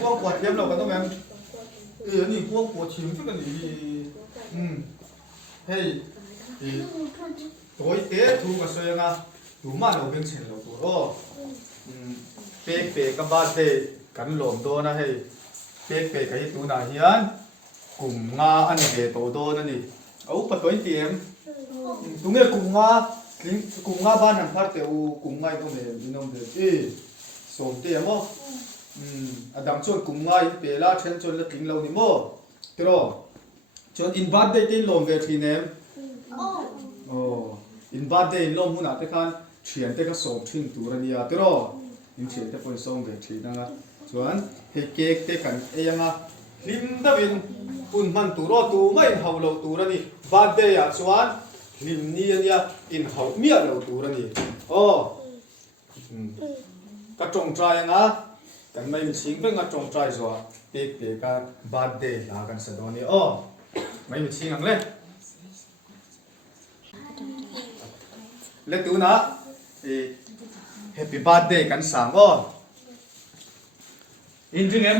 พวกปวดเทียมเราก็ต้องแบบนี่พวกปวดชิมช่วยกันดีเฮ้ยตัวเตะถูกกับเสียงอ่ะดูมาเราเป็นเช่นเราตัวเป๊กกับบาดเตะกันหลอมโดนะเฮ้ยเป๊กกับที่ตัวน่ะเฮียนกลุ่มงาอันนี้เตะโตโดนั่นนี่เอาปัดตัวเตรียมตรงนี้กลุ่มงาบ้านนั่นพัดเตะกลุ่มงาตรงนี้มีน้องเด็กส่งเตะมั้งดังชนกลุ่มงาเปล่าเช่นชนละทิ้งเรานี่มั้งที่เราชนอินบัดได้ที่ลมเวทีเนี่ยอินบัดได้ลมหุ่นอะไรกันเฉียนแต่ก็ส่งทิ้งตัวนี่ที่เรายิ่งเฉียนแต่คนส่งเวทีนั่นละส่วนเฮเก๊กแต่กันยังอ่ะลิมตะวินปุ่นมันตัวไม่เฮาเราตัวนี่บัดได้อ่ะส่วนลิมนี่เนี่ยอินเฮาเมียเราตัวนี่กระจงใจนะกันไม่มีสิ่งเป็นกระจงใจสัวเด็กกันบาดเดย์ลากันสะดวกนี่ไม่มีสิ่งอะไรเล็กตัวนะHappy birthday กันสั่งอินจริงเอ็ม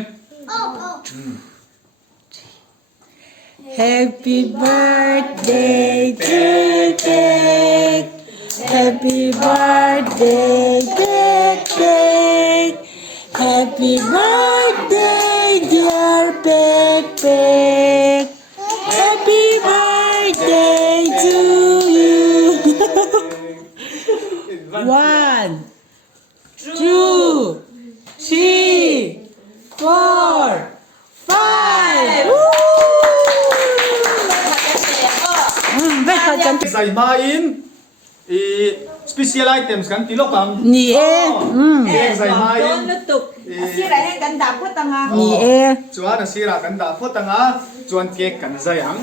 Happy birthday to Cake. Happy birthday, Cake. Happy birthday, dear Cake. Happy birthday to you. 1, 2, 3, 4, 5.ใส่มาอินspecial items กันติโลกัม นี่เองใส่มาอิน Siraให้กันดับพุทธังอ่ะ นี่เอง จวนสิรากันดาพตังอ่ะจวนเค้กกันใจยัง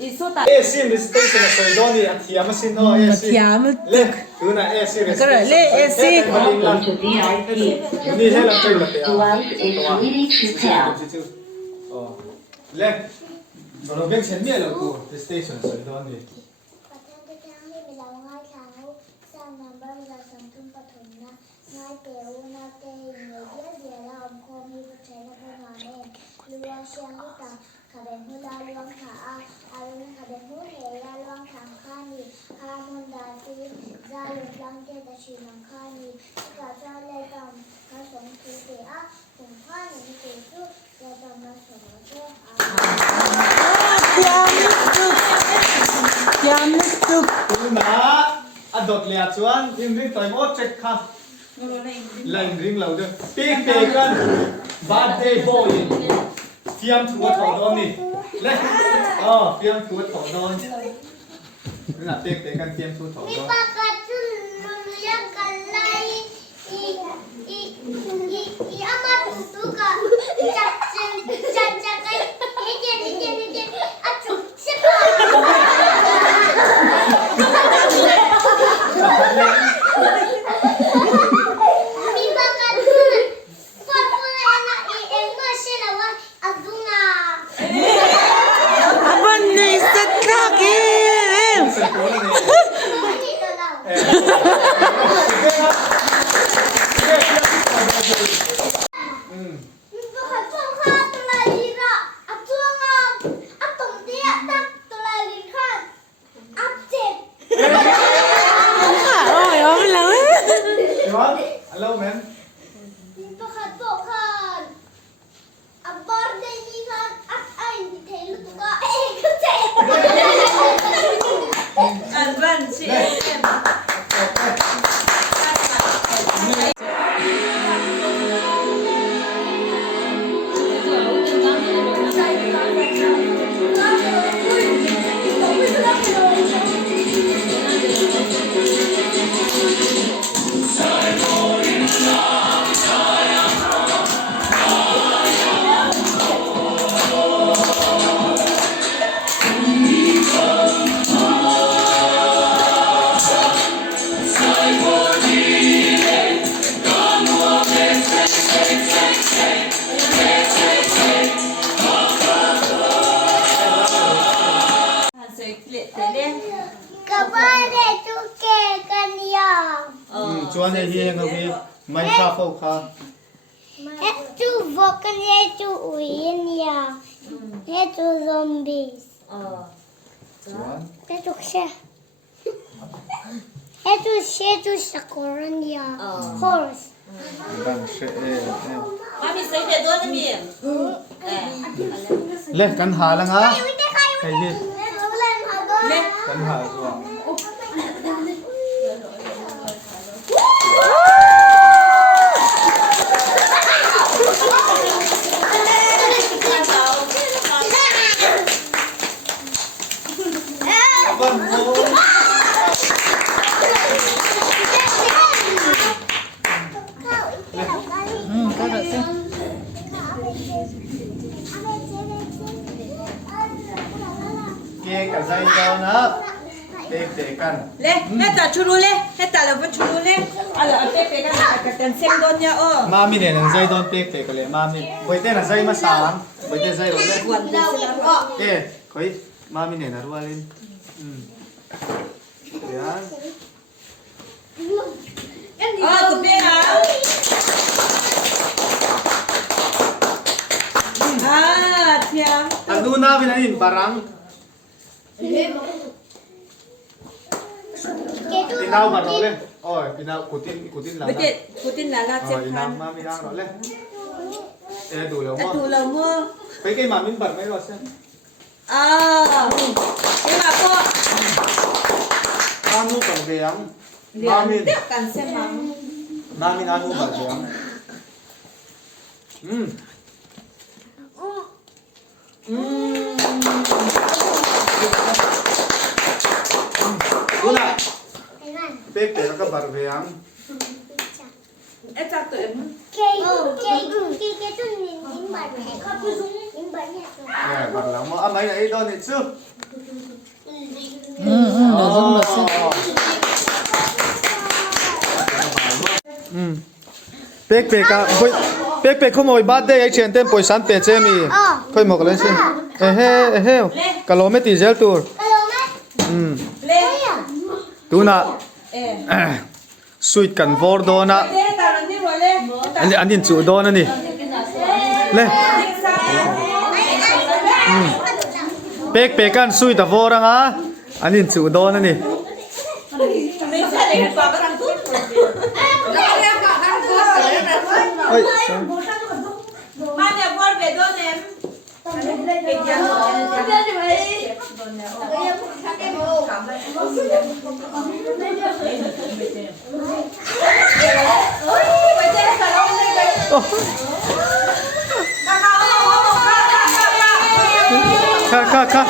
อีสุตาสิมิสเตชันใส่ดอนี่อัฐิอามาสินเอสิ ยาม เล็กดูนะสิก็เลยเล่เอซี Welcome to VIP. Device is ready to pair. เล็กเราเบ่งเช่นเมียเรากูสเตชันใส่ดอนี่ประธานที่ทั้งให้เวลาง่ายเขาสร้างนำบ้านเวลาสังทุมปฐมนะง่ายเปียวนาเตยเดียเราอมโคมีผู้ใช้และผู้นอนเองเรือเชียงที่ต่างขับเป็นผู้ดาวลวงขาอารุณขับเป็นผู้เหยาลวงทางข้านีอามุนดาซีจาลุลังเกตชีนังข้านีกาจาเลตอมพระสงฆ์คือเสียผงข้าหนึ่งเกิดขึ้นเลตอมมาสมรเจ้ยามนึกตุก ดูนะอดดเลียจวนอินริงต่อยมดเช็คค่ะไลน์ริงเราด้วยปีกเตกันบาร์เดย์บอยเตรียมตัวถอดดอนนี่เล็กเตรียมตัวถอดดอนนี่นะปีกเตกันเตรียมตัวถอด มี ดอน ปากกาจุนลุนเลี้ยงกันไล่อีอามาตุกะจัดไก่เฮ็ดอะจุกชิบะมีปากกาจุนฟังฟังนะเอ็งมาเชื่อว่าอัดุงา อันนี้สักครั้งเอง นี่ก็เรามีปากกาจุนข้าตุลาลีระอัดวงามอัดตรงเดียตักตุลาลีข้าอัดเจ็บ โอ้ยเอาไปแล้ว Juan, hello man. Pakatukan. Abarday ni kan at ay hindi tayo lutuka. Kasi. อันวันชีเอ็ม Kabale tuke kanya. Juan ay hiya ng Minecraft ka. Hết chú vô cái hết chú uyên nhà. Hết chú zombies. Hết chú xe. Hết chú sakuran nhà. Horse. Gan se Mami sai de do na mi. le kan ha lang ha kai hi Le. kan ha zo Aban mo có được xem. ke ka zai do na te kan Le, heta chulu le. Heta la van chulu le. Ala ate pe ka ka tan sem don ya o. ma mi ne nan zai don pe ka le ma mi boi te na zai ma sang boi te zai ro le Wan du se la ro. ke koi ma mi ne na rualin yan Ah, ku pe na. Ah, tiang. anu na binain barang Pinaw ba ro le? Oh, pinaw kutin lang. Bete, kutin la la Oh, sem inang kan. mami nang ro le. Du lo Tu mo. la mo. Pai kai mamin bar mai ro se. Ah. Ke ma po. Anu kan ge yang. Lian Mamin. te kan sem mam. Mamin anu bar ge yang. Una. Pe ka bar ge yang. E cha tu em. Cái chú nhìn bẩn này không nhìn bẩn này. Bar lang mo. Amai na do ni chu. Được dùng được xem. Pek ka khomoi birthday ai chen tem poisan pe che mi. Khoi mok len sin. Ehe kilometer zel tur. Hello mẹ. Le. Tuna Eh. sweet kan vor do na. Le ta ran ni ro le. Anin chu do na ni. Le pek kan sweet a vor nga. Anin chu do na ni. Mình sẽ đi vào cái tu. Oi. Mai nhà con về đón em. Ka.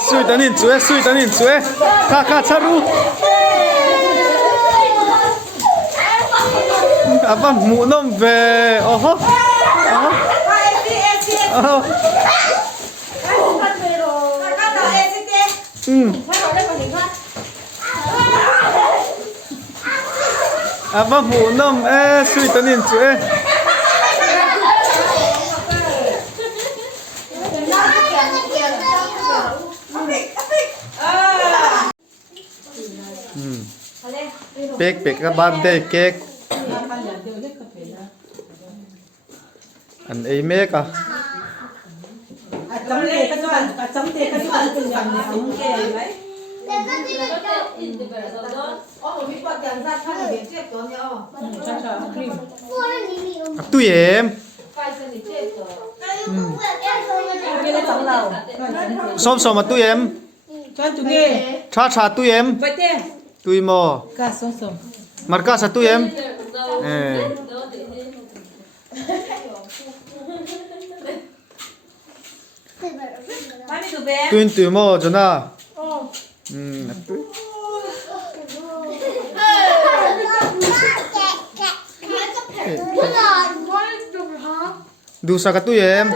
Sweet anin chu e. Ka charu. Apa mu nom về. Oho. Oho. Apa mu nom sweet anin chu e. Pek ka birthday cake. An ei me ka. Chấm tê cái chú ăn từng dặm này không kề đấy. Tu em. Som mà tu em. Cho chúng nghe. Cha tu em. Vậy thế. Tu mo. Cả sống sống. Marka sa tu em. Mai mình tụi bé. Tuin tu mo jona. Du sa ka tu em.